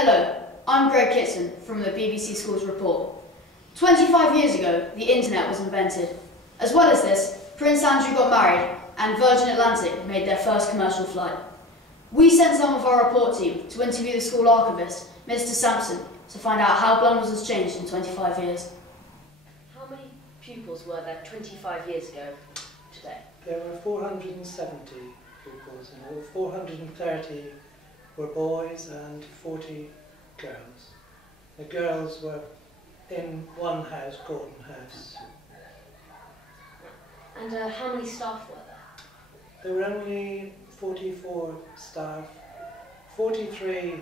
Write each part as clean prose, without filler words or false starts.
Hello, I'm Greg Kitson from the BBC Schools Report. 25 years ago, the internet was invented. As well as this, Prince Andrew got married and Virgin Atlantic made their first commercial flight. We sent some of our report team to interview the school archivist, Mr. Sampson, to find out how Blundell's has changed in 25 years. How many pupils were there 25 years ago today? There were 470 pupils in all. 430 were boys and 40 girls. The girls were in one house, Gordon House. And how many staff were there? There were only 44 staff, 43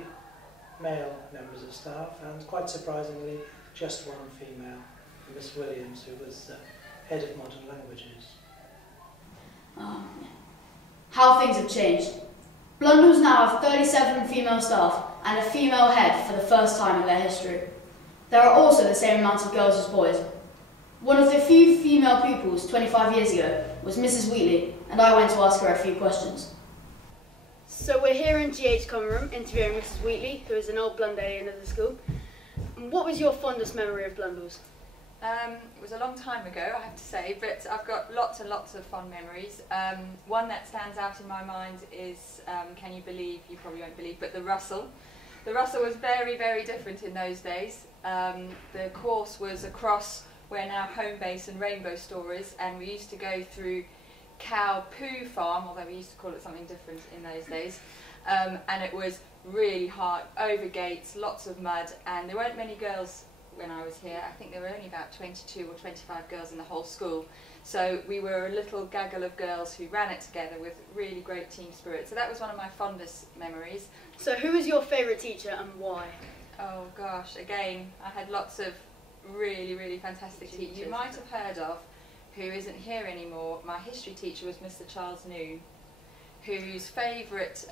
male members of staff, and quite surprisingly, just one female, Miss Williams, who was head of modern languages. How things have changed. Blundell's now have 37 female staff and a female head for the first time in their history. There are also the same amount of girls as boys. One of the few female pupils 25 years ago was Mrs. Wheatley, and I went to ask her a few questions. So we're here in GH Common Room interviewing Mrs. Wheatley, who is an old Blundellian of the school. What was your fondest memory of Blundell's? It was a long time ago, I have to say, but I've got lots and lots of fond memories. One that stands out in my mind is, can you believe, you probably won't believe, but the Russell. The Russell was very, very different in those days. The course was across where now Home Base and Rainbow Store is, and we used to go through Cow Poo Farm, although we used to call it something different in those days, and it was really hard, over gates, lots of mud, and there weren't many girls when I was here. I think there were only about 22 or 25 girls in the whole school, so we were a little gaggle of girls who ran it together with really great team spirit, so that was one of my fondest memories. So who was your favourite teacher and why? Oh gosh, again, I had lots of really, really fantastic teachers you might have heard of, who isn't here anymore. My history teacher was Mr. Charles Noon, whose favourite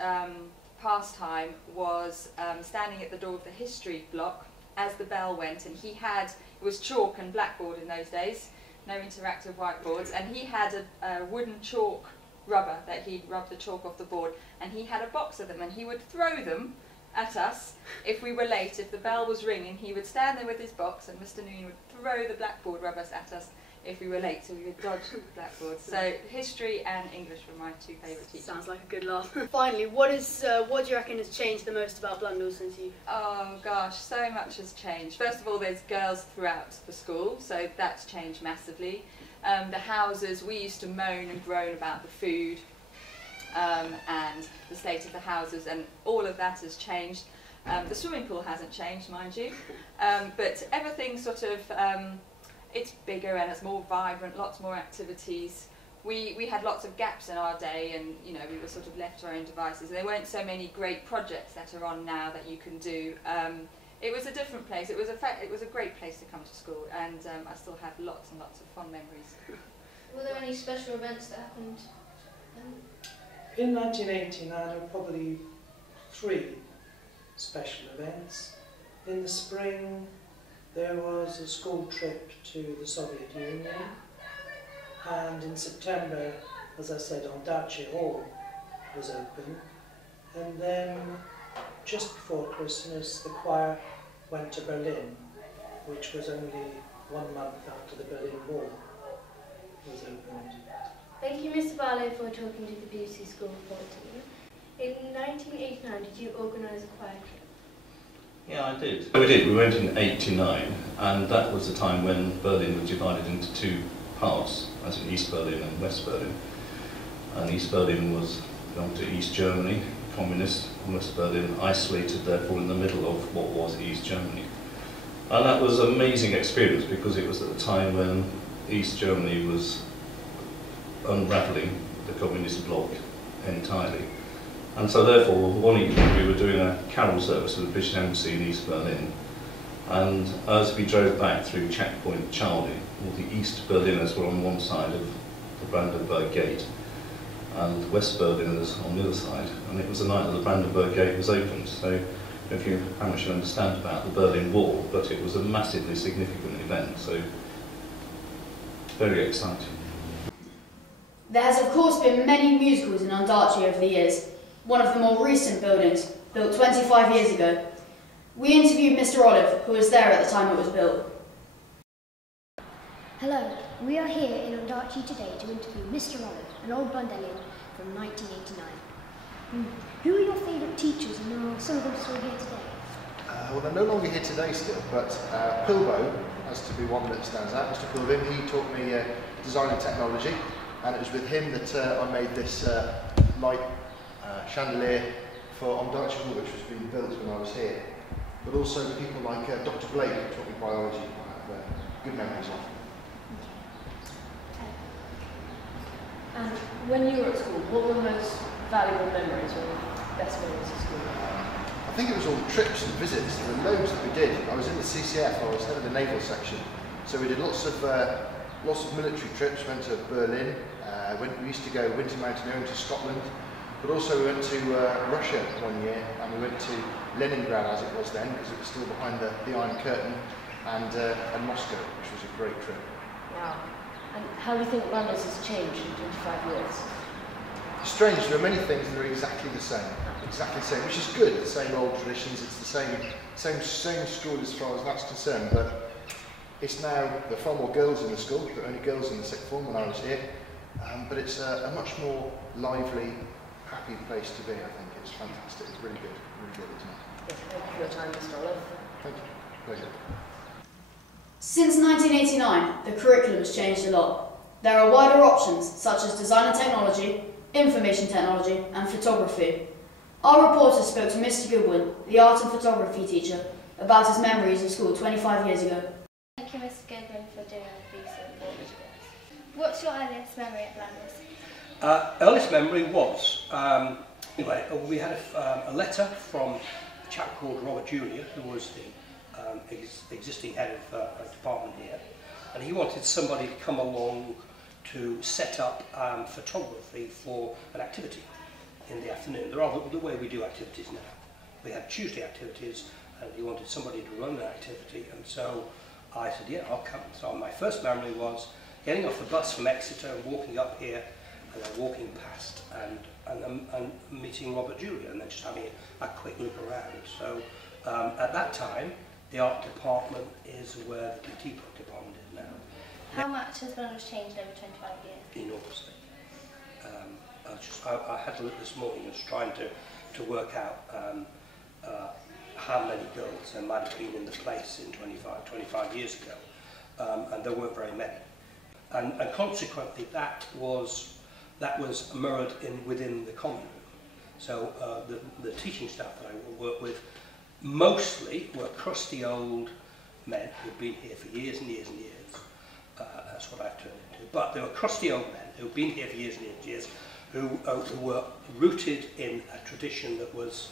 pastime was standing at the door of the history block as the bell went, and he had, it was chalk and blackboard in those days, no interactive whiteboards, and he had a wooden chalk rubber that he'd rub the chalk off the board, and he had a box of them, and he would throw them at us if we were late. If the bell was ringing, he would stand there with his box, and Mr. Noon would throw the blackboard rubbers at us if we were late, so we would dodge the blackboard. So history and English were my two favourite teachers. Sounds like a good laugh. Finally, what do you reckon has changed the most about Blundell since you... Oh gosh, so much has changed. First of all, there's girls throughout the school, so that's changed massively. The houses, we used to moan and groan about the food and the state of the houses, and all of that has changed. The swimming pool hasn't changed, mind you, but everything sort of, it's bigger and it's more vibrant, lots more activities. We had lots of gaps in our day, and you know, we were sort of left to our own devices. There weren't so many great projects that are on now that you can do. It was a different place. It was a great place to come to school, and I still have lots and lots of fond memories. Were there any special events that happened? In 1989, there were probably 3 special events. In the spring, there was a school trip to the Soviet Union, and in September, as I said, Ondaatje Hall was open, and then just before Christmas the choir went to Berlin, which was only 1 month after the Berlin Wall was opened. Thank you, Mr. Barlow, for talking to the BBC School Report team. In 1989, did you organise a choir trip? Yeah, I did. We did. We went in '89, and that was the time when Berlin was divided into 2 parts, as in East Berlin and West Berlin. And East Berlin was belonged to East Germany, communist, and West Berlin isolated, therefore, in the middle of what was East Germany. And that was an amazing experience, because it was at the time when East Germany was unravelling the communist bloc entirely. And so therefore, one evening we were doing a carol service at the British Embassy in East Berlin, and as we drove back through Checkpoint Charlie, all the East Berliners were on one side of the Brandenburg Gate, and West Berliners on the other side, and it was the night that the Brandenburg Gate was opened. So if you how much you understand about the Berlin Wall, but it was a massively significant event, so very exciting. There has of course been many musicals in Ondaatje over the years. One of the more recent buildings, built 25 years ago, We interviewed Mr. Olive, who was there at the time it was built. Hello, we are here in Ondarchi today to interview Mr. Olive, an old Blundellian from 1989. Who are your favourite teachers, and are some of them still here today? Well, they're no longer here today still, but Pilbo has to be one that stands out. Mr. Pilbin, he taught me design and technology, and it was with him that I made this light chandelier for Ondarchi Hall, which was being built when I was here. But also people like Dr. Blake, who taught me biology, I have good memories of. And when you were at school, what were the most valuable memories or best memories of school? I think it was all the trips and visits. There were loads that we did. I was in the CCF, I was head of the naval section, so we did lots of military trips. Went to Berlin, we used to go winter mountaineering to Scotland, but also we went to Russia one year, and we went to Leningrad, as it was then, because it was still behind the Iron Curtain, and Moscow, which was a great trip. Wow. And how do you think Blundell's has changed in 25 years? It's strange, there are many things that are exactly the same, which is good. The same old traditions, it's the same school as far as that's concerned, but it's now, there are far more girls in the school. There are only girls in the sixth form when I was here, but it's a much more lively, happy place to be, I think. It's fantastic, it's really good, isn't it? Yes, thank you for your time, Mr. Olive. Thank you, pleasure. Since 1989, the curriculum has changed a lot. There are wider options such as design and technology, information technology and photography. Our reporter spoke to Mr. Goodwin, the art and photography teacher, about his memories of school 25 years ago. Thank you, Mr. Goodwin, for doing a piece of report with us. What's your earliest memory at Blundell's? Earliest memory was, we had a letter from a chap called Robert Julia, who was the existing head of a department here, and he wanted somebody to come along to set up photography for an activity in the afternoon. The way we do activities now. We had Tuesday activities, and he wanted somebody to run an activity, and so I said, yeah, I'll come. So my first memory was getting off the bus from Exeter and walking up here, and then walking past and meeting Robert Julia, and then just having a quick look around. So at that time, the art department is where the PT department is now. How much has Blundell's changed over 25 years? Enormously. I had to look this morning. I was trying to work out how many girls there might have been in the place in 25 years ago, and there weren't very many. And consequently, that was mirrored within the common room. So the teaching staff that I work with mostly were crusty old men who'd been here for years and years and years. That's what I've turned into. But they were crusty old men who'd been here for years and years and years, who were rooted in a tradition that was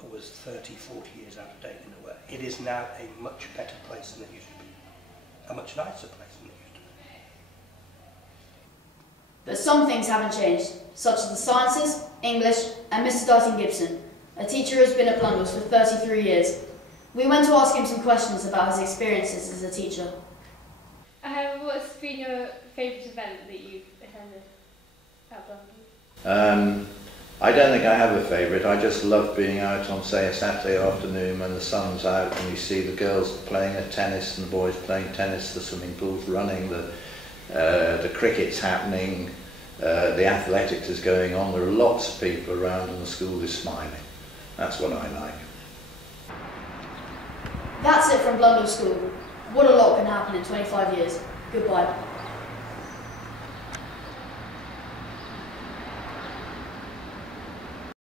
30, 40 years out of date in a way. It is now a much better place than it used to be. A much nicer place than it used to be. But some things haven't changed, such as the sciences, English and Mr. Dyson Gibson, a teacher who has been at Blundell's for 33 years. We went to ask him some questions about his experiences as a teacher. What's been your favourite event that you've attended at Blundell's? I don't think I have a favourite. I just love being out on, say, a Saturday afternoon when the sun's out and you see the girls playing at tennis and the boys playing tennis, the swimming pool's running, the cricket's happening, the athletics is going on. There are lots of people around and the school is smiling. That's what I like. That's it from Blundell School. What a lot can happen in 25 years. Goodbye.